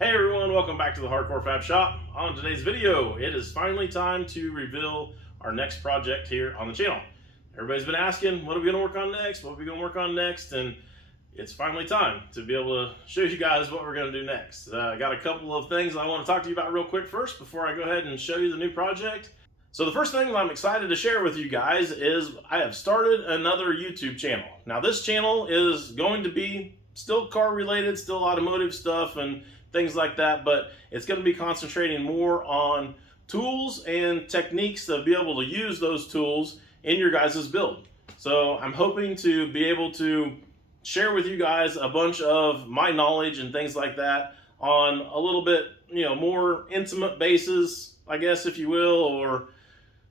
Hey everyone, welcome back to the Hardcore Fab Shop. On today's video, it is finally time to reveal our next project here on the channel. Everybody's been asking, what are we going to work on next? What are we going to work on next? And it's finally time to be able to show you guys what we're going to do next. I got a couple of things I want to talk to you about real quick first before I go ahead and show you the new project. So the first thing that I'm excited to share with you guys is I have started another YouTube channel. Now this channel is going to be still car related, still automotive stuff and things like that, but it's going to be concentrating more on tools and techniques to be able to use those tools in your guys' build. So I'm hoping to be able to share with you guys a bunch of my knowledge and things like that on a little bit, more intimate basis, I guess, if you will, or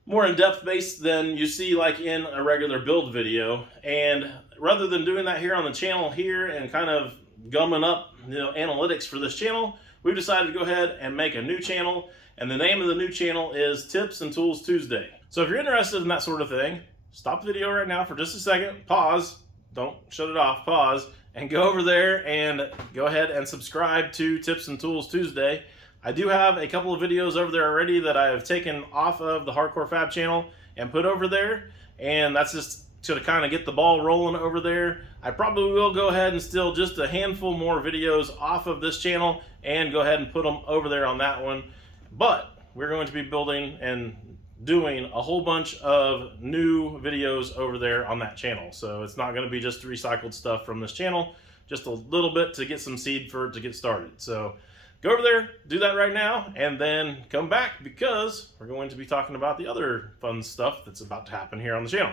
more in-depth base than you see like in a regular build video. And rather than doing that here on the channel here and kind of gumming up analytics for this channel, we've decided to go ahead and make a new channel, and the name of the new channel is Tips and Tools Tuesday. So if you're interested in that sort of thing, stop the video right now for just a second, pause, don't shut it off, pause, and go over there and go ahead and subscribe to Tips and Tools Tuesday. I do have a couple of videos over there already that I have taken off of the Hardcore Fab channel and put over there, and that's just to kind of get the ball rolling over there. I probably will go ahead and still just a handful more videos off of this channel and go ahead and put them over there on that one. But we're going to be building and doing a whole bunch of new videos over there on that channel. So it's not going to be just recycled stuff from this channel, just a little bit to get some seed for it to get started. So go over there, do that right now, and then come back because we're going to be talking about the other fun stuff that's about to happen here on the channel.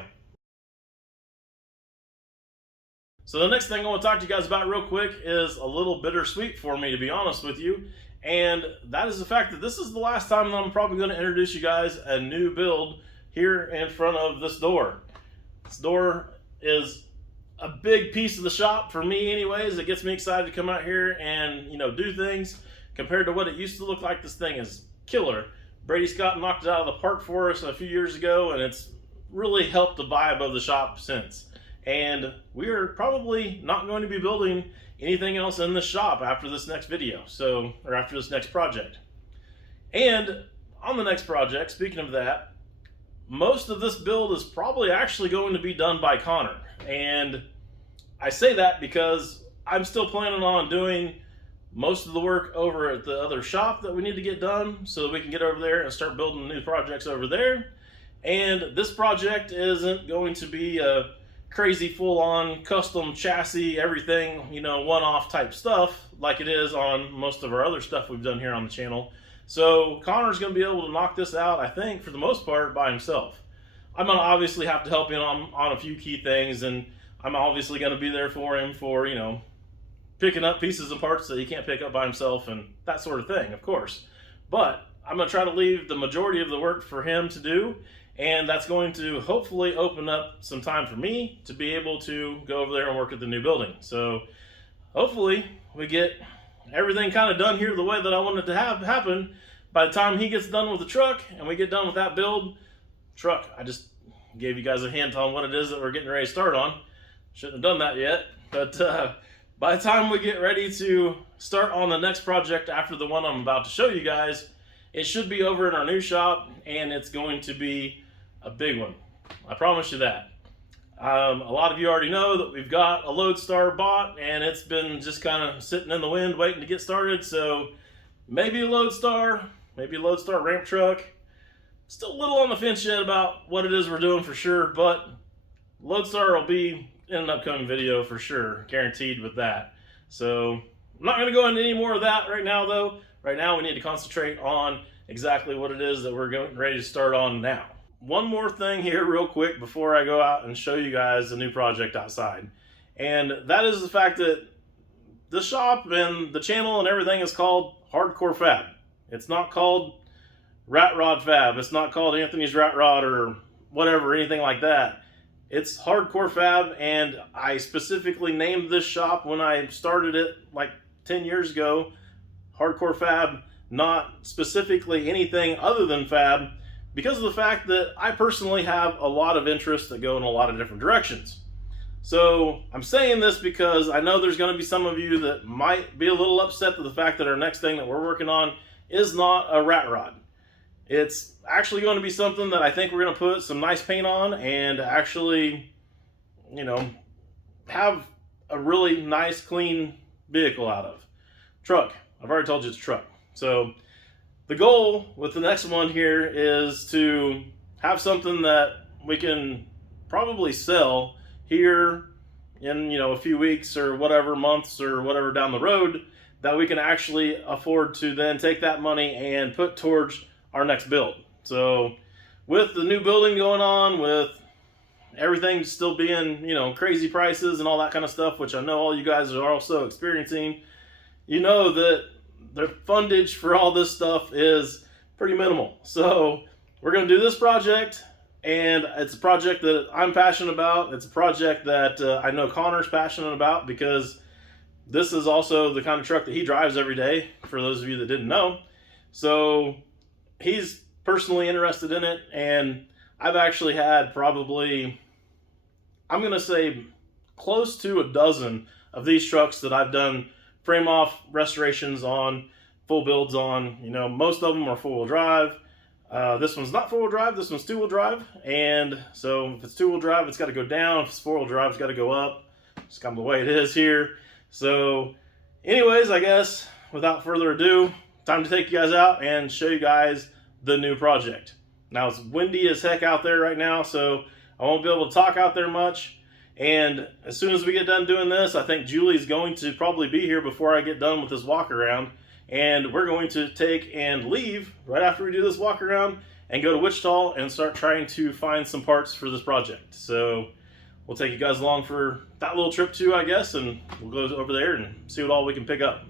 So the next thing I want to talk to you guys about real quick is a little bittersweet for me, to be honest with you. And that is the fact that this is the last time that I'm probably going to introduce you guys a new build here in front of this door. This door is a big piece of the shop for me anyways. It gets me excited to come out here and do things. Compared to what it used to look like, this thing is killer. Brady Scott knocked it out of the park for us a few years ago, and it's really helped the vibe of the shop since. And we are probably not going to be building anything else in this shop after this next video, or after this next project. And on the next project, speaking of that, most of this build is probably actually going to be done by Connor. And I say that because I'm still planning on doing most of the work over at the other shop that we need to get done so that we can get over there and start building new projects over there. And this project isn't going to be a crazy full-on custom chassis, everything, one-off type stuff like it is on most of our other stuff we've done here on the channel. So Connor's going to be able to knock this out, I think, for the most part by himself. I'm going to obviously have to help him on a few key things, and I'm obviously going to be there for him for, picking up pieces and parts that he can't pick up by himself and that sort of thing, of course. But I'm going to try to leave the majority of the work for him to do, and that's going to hopefully open up some time for me to be able to go over there and work at the new building. So hopefully we get everything kind of done here the way that I want it to happen. By the time he gets done with the truck and we get done with that build, I just gave you guys a hint on what it is that we're getting ready to start on. Shouldn't have done that yet, but by the time we get ready to start on the next project after the one I'm about to show you guys, it should be over in our new shop, and it's going to be a big one. I promise you that. A lot of you already know that we've got a Lodestar bought, and it's been just kind of sitting in the wind waiting to get started. So maybe a Lodestar ramp truck. Still a little on the fence yet about what it is we're doing for sure, but Lodestar will be in an upcoming video for sure, guaranteed with that. So I'm not going to go into any more of that right now though. Right now we need to concentrate on exactly what it is that we're getting ready to start on now. One more thing here real quick before I go out and show you guys the new project outside. And that is the fact that the shop and the channel and everything is called Hardcore Fab. It's not called Rat Rod Fab. It's not called Anthony's Rat Rod or whatever, anything like that. It's Hardcore Fab, and I specifically named this shop when I started it like 10 years ago, Hardcore Fab, not specifically anything other than Fab, because of the fact that I personally have a lot of interests that go in a lot of different directions. So I'm saying this because I know there's going to be some of you that might be a little upset with the fact that our next thing that we're working on is not a rat rod. It's actually going to be something that I think we're going to put some nice paint on and actually, you know, have a really nice, clean vehicle out of. Truck. I've already told you it's a truck. So the goal with the next one here is to have something that we can probably sell here in, you know, a few weeks or whatever, months or whatever down the road, that we can actually afford to then take that money and put towards our next build. So with the new building going on, with everything still being, you know, crazy prices and all that kind of stuff, which I know all you guys are also experiencing, you know that the fundage for all this stuff is pretty minimal. So we're going to do this project, and it's a project that I'm passionate about. It's a project that I know Connor's passionate about, because this is also the kind of truck that he drives every day, for those of you that didn't know. So he's personally interested in it, and I've actually had probably, I'm going to say, close to a dozen of these trucks that I've done frame off restorations on, full builds on. You know, most of them are four-wheel drive. This one's not four-wheel drive, this one's two-wheel drive. And so if it's two-wheel drive, it's got to go down. If it's four-wheel drive, it's got to go up. It's kind of the way it is here. So anyways, I guess without further ado, time to take you guys out and show you guys the new project. Now it's windy as heck out there right now, so I won't be able to talk out there much. And as soon as we get done doing this, I think Julie's going to probably be here before I get done with this walk around. And we're going to take and leave right after we do this walk around and go to Wichita and start trying to find some parts for this project. So we'll take you guys along for that little trip too, I guess, and we'll go over there and see what all we can pick up.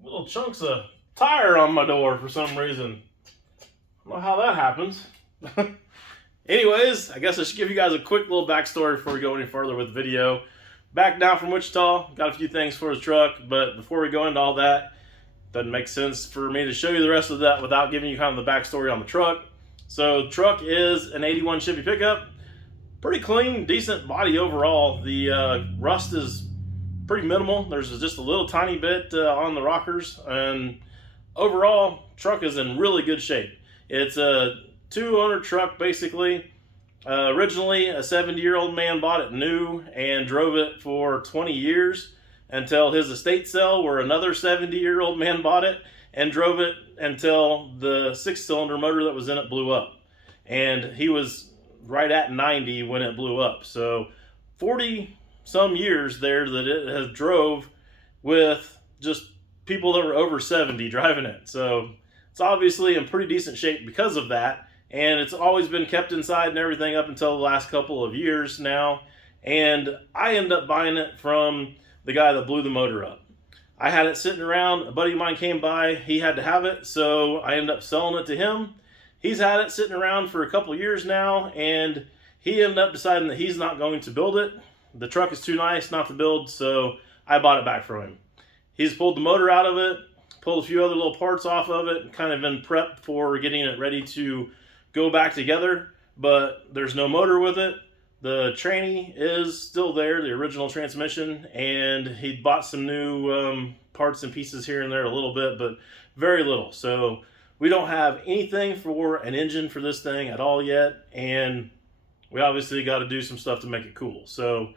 Little chunks of tire on my door for some reason. I don't know how that happens. Anyways, I guess I should give you guys a quick little backstory before we go any further with the video. Back down from Wichita, got a few things for his truck, but before we go into all that, doesn't make sense for me to show you the rest of that without giving you kind of the backstory on the truck. So the truck is an 81 Chevy pickup. Pretty clean, decent body overall. The rust is pretty minimal. There's just a little tiny bit on the rockers, and overall, truck is in really good shape. It's a 2-owner truck basically. Originally, a 70-year-old man bought it new and drove it for 20 years until his estate sale, where another 70-year-old man bought it and drove it until the 6-cylinder motor that was in it blew up. And he was right at 90 when it blew up. So 40 some years there that it has drove with just people that were over 70 driving it. So it's obviously in pretty decent shape because of that. And it's always been kept inside and everything up until the last couple of years now. And I ended up buying it from the guy that blew the motor up. I had it sitting around. A buddy of mine came by. He had to have it, so I ended up selling it to him. He's had it sitting around for a couple of years now, and he ended up deciding that he's not going to build it. The truck is too nice not to build, so I bought it back from him. He's pulled the motor out of it, pulled a few other little parts off of it, kind of been prepped for getting it ready to go back together, but there's no motor with it. The tranny is still there, the original transmission, and he bought some new parts and pieces here and there a little bit, but very little. So we don't have anything for an engine for this thing at all yet, and we obviously got to do some stuff to make it cool. So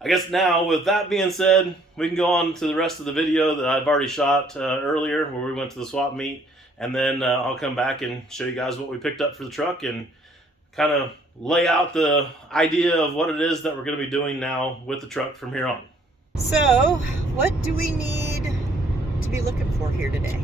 I guess now, with that being said, we can go on to the rest of the video that I've already shot earlier, where we went to the swap meet, and then I'll come back and show you guys what we picked up for the truck and kind of lay out the idea of what it is that we're going to be doing now with the truck from here on. So, what do we need to be looking for here today?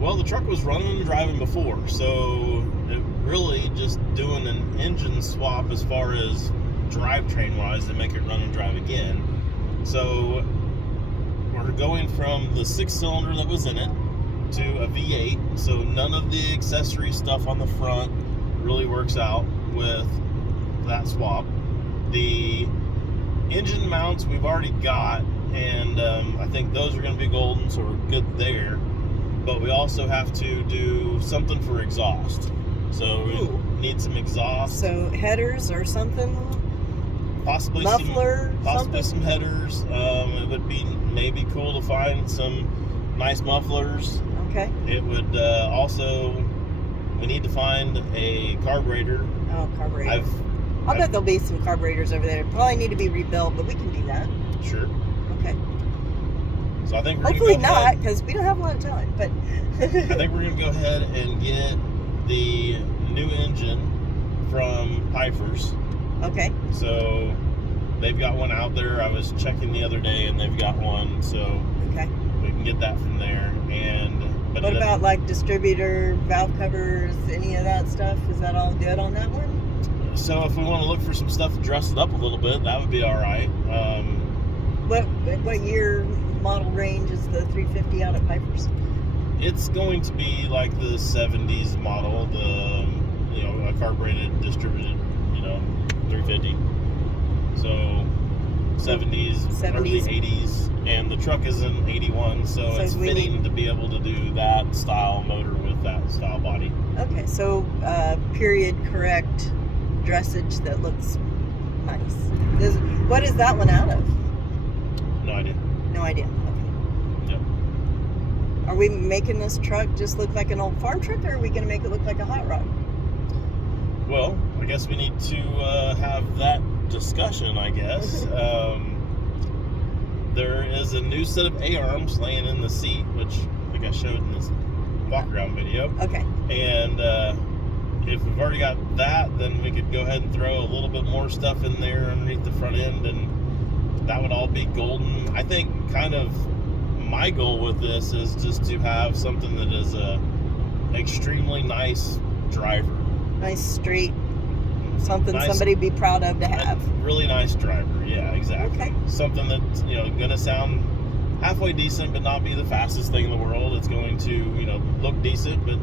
Well, the truck was running and driving before, so it really just doing an engine swap as far as drivetrain wise to make it run and drive again. So we're going from the 6-cylinder that was in it to a V8, so none of the accessory stuff on the front really works out with that swap. The engine mounts we've already got, and I think those are going to be golden, so we're good there. But we also have to do something for exhaust, so we need some exhaust. So headers or something? Possibly muffler, some headers. It would be maybe cool to find some nice mufflers. Okay. It would also, we need to find a carburetor. Oh, carburetor. I'll bet there'll be some carburetors over there. Probably need to be rebuilt, but we can do that. Sure. Okay. So I think we're hopefully not, because we don't have a lot of time. But I think we're going to go ahead and get the new engine from Pfeiffer's. Okay. So they've got one out there. I was checking the other day, and they've got one. So okay, we can get that from there. And what about like distributor, valve covers, any of that stuff? Is that all good on that one? So if we want to look for some stuff to dress it up a little bit, that would be all right. What year model range is the 350 out of Pfeiffer's? It's going to be like the 70s model, the a carbureted, distributed, 350. So 70s, early 80s, and the truck is an 81, so it's fitting to be able to do that style motor with that style body. Okay, so period correct dressage that looks nice. What is that one out of? No idea. No idea. Okay. Yep. Are we making this truck just look like an old farm truck, or are we going to make it look like a hot rod? Well, I guess we need to have that discussion, I guess. There is a new set of A-arms laying in the seat, which I think I showed in this walk-around video. Okay. And if we've already got that, then we could go ahead and throw a little bit more stuff in there underneath the front end, and that would all be golden. I think kind of my goal with this is just to have something that is a extremely nice driver. Nice street, something nice, somebody would be proud of to have. Really nice driver, yeah, exactly. Okay. Something that's gonna sound halfway decent, but not be the fastest thing in the world. It's going to look decent, but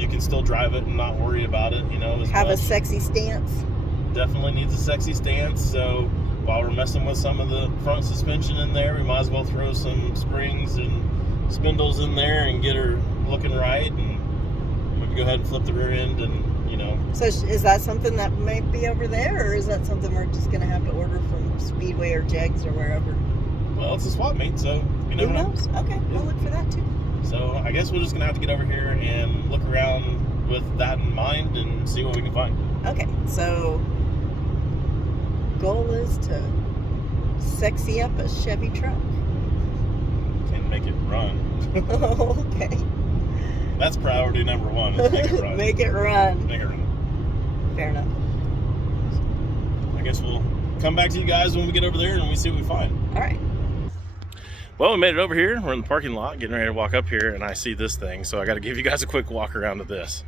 you can still drive it and not worry about it. Have a sexy stance. Definitely needs a sexy stance. So while we're messing with some of the front suspension in there, we might as well throw some springs and spindles in there and get her looking right, and we can go ahead and flip the rear end and. So is that something that may be over there, or is that something we're just going to have to order from Speedway or Jegs or wherever? Well, it's a swap meet, so who knows? Okay, we'll look for that too. So I guess we're just going to have to get over here and look around with that in mind and see what we can find. Okay, so goal is to sexy up a Chevy truck. and make it run. Okay. That's priority number one. Is make it run. Make it run. Make it run. Fair enough. I guess we'll come back to you guys when we get over there and we see what we find. All right. Well, we made it over here. We're in the parking lot, getting ready to walk up here, and I see this thing. So I got to give you guys a quick walk around of this.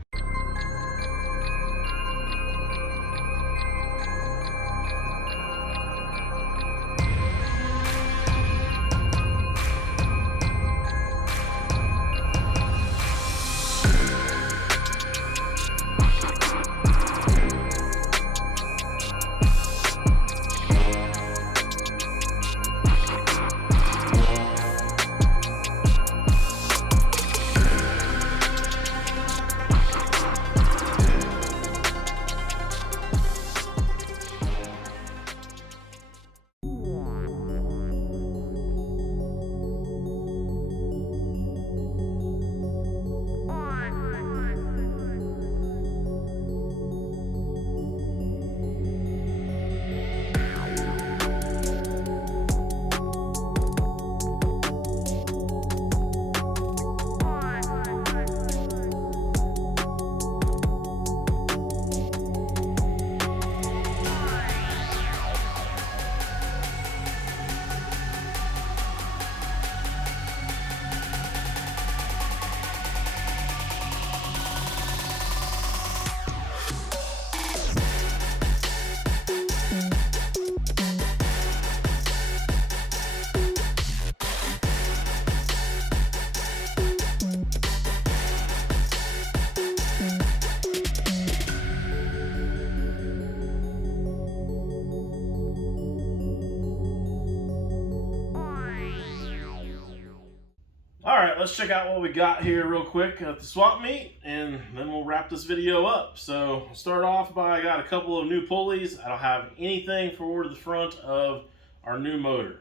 Alright, let's check out what we got here real quick at the swap meet, and then we'll wrap this video up. So, I'll start off by, I got a couple of new pulleys. I don't have anything for the front of our new motor.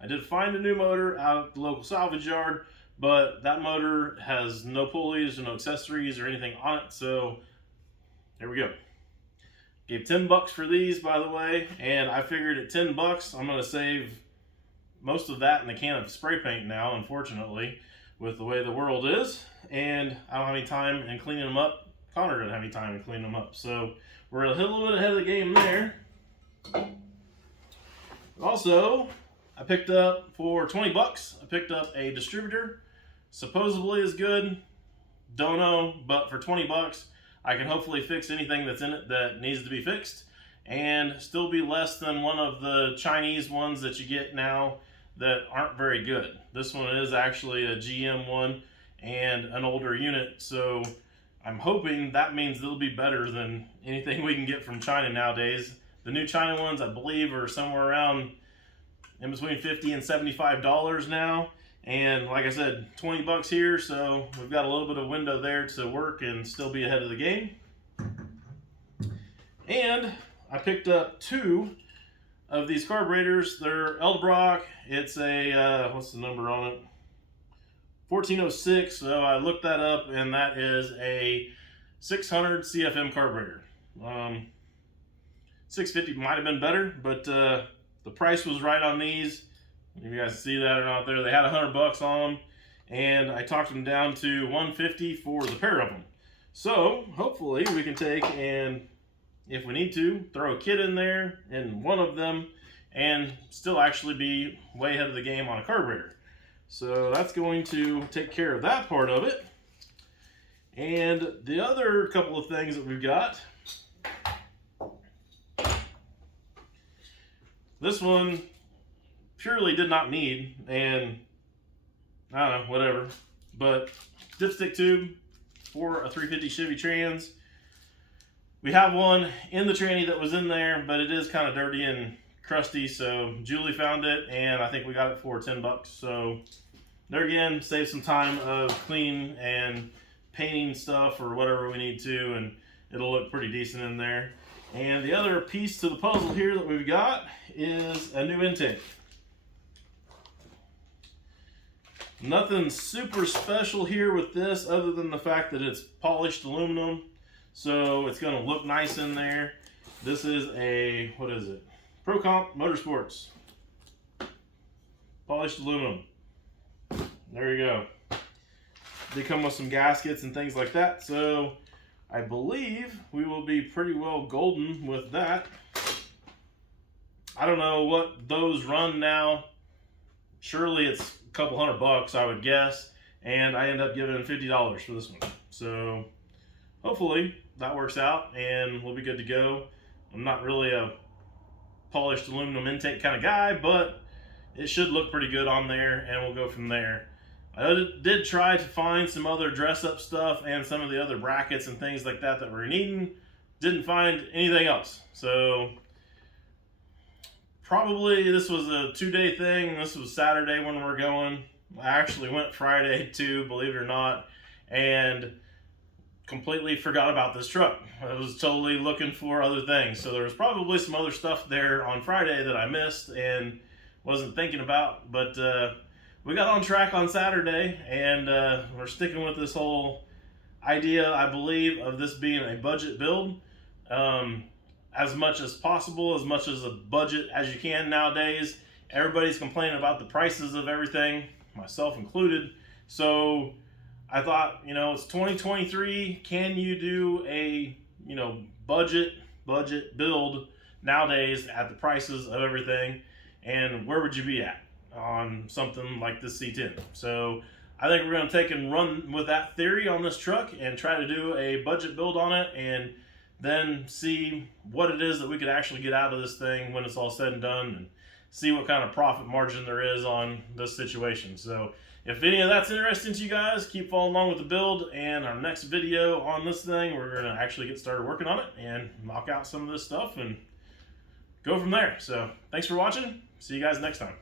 I did find a new motor out at the local salvage yard, but that motor has no pulleys or no accessories or anything on it, so here we go. Gave 10 bucks for these, by the way, and I figured at 10 bucks, I'm going to save most of that in a can of spray paint now, unfortunately, with the way the world is, and I don't have any time in cleaning them up. Connor doesn't have any time in cleaning them up, so we're a little bit ahead of the game there. Also, I picked up for 20 bucks, I picked up a distributor. Supposedly is good, don't know, but for 20 bucks, I can hopefully fix anything that's in it that needs to be fixed and still be less than one of the Chinese ones that you get now that aren't very good. This one is actually a GM one and an older unit, so I'm hoping that means it'll be better than anything we can get from China nowadays. The new China ones, I believe, are somewhere around in between $50 and $75 now, and like I said, 20 bucks here, so we've got a little bit of window there to work and still be ahead of the game. And I picked up two of these carburetors. They're Eldebrock. It's a, what's the number on it? 1406. So I looked that up, and that is a 600 CFM carburetor. 650 might have been better, but the price was right on these. If you guys see that or not there, they had 100 bucks on them, and I talked them down to 150 for the pair of them. So hopefully we can take and, if we need to, throw a kit in there in one of them and still actually be way ahead of the game on a carburetor. So that's going to take care of that part of it. And the other couple of things that we've got, this one purely did not need, and I don't know, whatever, but dipstick tube for a 350 Chevy Trans. We have one in the tranny that was in there, but it is kind of dirty and crusty, so Julie found it, and I think we got it for 10 bucks. So there again, save some time of cleaning and painting stuff or whatever we need to, and it'll look pretty decent in there. And the other piece to the puzzle here that we've got is a new intake. Nothing super special here with this other than the fact that it's polished aluminum, so it's going to look nice in there. This is a, what is it? Pro Comp Motorsports. Polished aluminum. there you go. They come with some gaskets and things like that, so I believe we will be pretty well golden with that. I don't know what those run now. Surely it's a couple $100, I would guess, and I end up giving $50 for this one. So hopefully that works out and we'll be good to go. I'm not really a polished aluminum intake kind of guy, but it should look pretty good on there, and we'll go from there. I did try to find some other dress-up stuff and some of the other brackets and things like that we're needing. Didn't find anything else. So probably this was a 2-day thing. This was Saturday when we were going. I actually went Friday too, believe it or not, and completely forgot about this truck. I was totally looking for other things. So there was probably some other stuff there on Friday that I missed and wasn't thinking about, but we got on track on Saturday, and we're sticking with this whole idea, I believe, of this being a budget build. As much as possible, as much as a budget as you can nowadays. Everybody's complaining about the prices of everything, myself included. So I thought, it's 2023. Can you do a, budget build nowadays at the prices of everything? And where would you be at on something like this C10? So I think we're going to take and run with that theory on this truck and try to do a budget build on it, and then see what it is that we could actually get out of this thing when it's all said and done, and see what kind of profit margin there is on this situation. So if any of that's interesting to you guys, keep following along with the build, and our next video on this thing, we're going to actually get started working on it and knock out some of this stuff and go from there. So thanks for watching. See you guys next time.